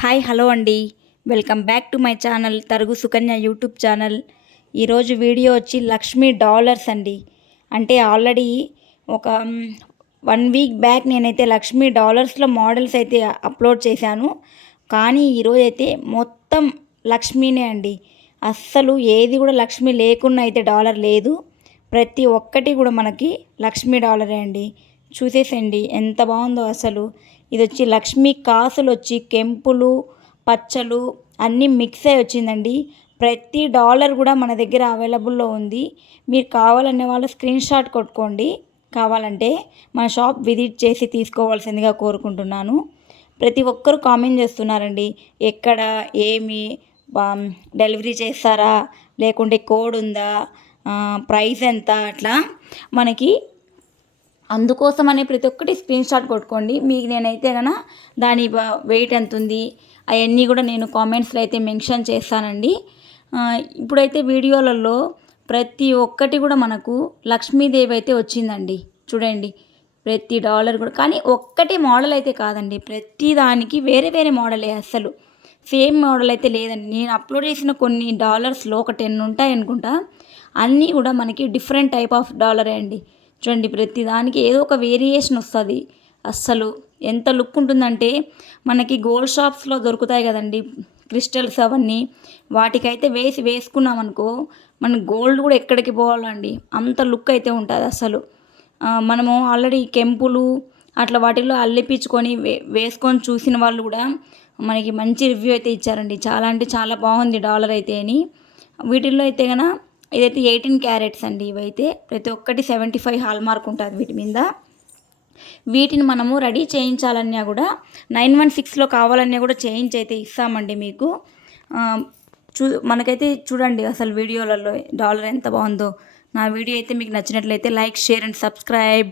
Hi hello అండి. Welcome back to my channel తరుగు Sukanya YouTube channel. ఈరోజు వీడియో వచ్చి లక్ష్మీ డాలర్స్ అండి. అంటే ఆల్రెడీ ఒక 1 వీక్ బ్యాక్ నేనైతే లక్ష్మీ డాలర్స్లో మోడల్స్ అయితే అప్లోడ్ చేశాను. కానీ ఈరోజు అయితే మొత్తం లక్ష్మీనే అండి. అస్సలు ఏది కూడా లక్ష్మి లేకుండా అయితే డాలర్ లేదు. ప్రతి ఒక్కటి కూడా మనకి లక్ష్మీ డాలరే అండి. చూసేసండి ఎంత బాగుందో అసలు. ఇది వచ్చి లక్ష్మీ కాసులు వచ్చి కెంపులు పచ్చలు అన్నీ మిక్స్ అయి వచ్చిందండి. ప్రతి డాలర్ కూడా మన దగ్గర అవైలబుల్లో ఉంది. మీరు కావాలనే వాళ్ళు స్క్రీన్ షాట్ కొట్టుకోండి. కావాలంటే మన షాప్ విజిట్ చేసి తీసుకోవాల్సిందిగా కోరుకుంటున్నాను. ప్రతి ఒక్కరు కామెంట్ చేస్తున్నారండి, ఎక్కడ ఏమి డెలివరీ చేస్తారా, లేకుంటే కోడ్ ఉందా, ప్రైస్ ఎంత, అట్లా మనకి అందుకోసమనే ప్రతి ఒక్కటి స్క్రీన్ షాట్ కొట్టుకోండి. మీకు నేనైతే కనుక దాని వెయిట్ ఎంత ఉంది అవన్నీ కూడా నేను కామెంట్స్లో అయితే మెన్షన్ చేస్తానండి. ఇప్పుడైతే వీడియోలలో ప్రతి ఒక్కటి కూడా మనకు లక్ష్మీదేవి అయితే వచ్చిందండి. చూడండి ప్రతి డాలర్ కూడా, కానీ ఒక్కటి మోడల్ అయితే కాదండి. ప్రతి దానికి వేరే వేరే మోడలే, అస్సలు సేమ్ మోడల్ అయితే లేదండి. నేను అప్లోడ్ చేసిన కొన్ని డాలర్స్లో ఒక 10 ఉంటాయి అనుకుంటా. అన్నీ కూడా మనకి డిఫరెంట్ టైప్ ఆఫ్ డాలరే అండి. చూడండి ప్రతి దానికి ఏదో ఒక వేరియేషన్ వస్తుంది. అస్సలు ఎంత లుక్ ఉంటుందంటే మనకి గోల్డ్ షాప్స్లో దొరుకుతాయి కదండి క్రిస్టల్స్ అవన్నీ, వాటికైతే వేసుకున్నాం అనుకో మన గోల్డ్ కూడా ఎక్కడికి పోవాలండి, అంత లుక్ అయితే ఉంటుంది అసలు. మనము ఆల్రెడీ కెంపులు అట్లా వాటిల్లో అల్లిపించుకొని వేసుకొని చూసిన వాళ్ళు కూడా మనకి మంచి రివ్యూ అయితే ఇచ్చారండి. చాలా అంటే చాలా బాగుంది డాలర్ అయితే అని. వీటిల్లో అయితే కనుక ఇదైతే 18 క్యారెట్స్ అండి. ఇవైతే ప్రతి ఒక్కటి 75 హాల్ మార్క్ ఉంటుంది వీటి మీద. వీటిని మనము రెడీ చేయించాలన్నా కూడా 916లో కావాలన్నా కూడా చేయించి అయితే ఇస్తామండి మీకు. మనకైతే చూడండి అసలు వీడియోలలో డాలర్ ఎంత బాగుందో. నా వీడియో అయితే మీకు నచ్చినట్లయితే లైక్, షేర్ అండ్ సబ్స్క్రైబ్.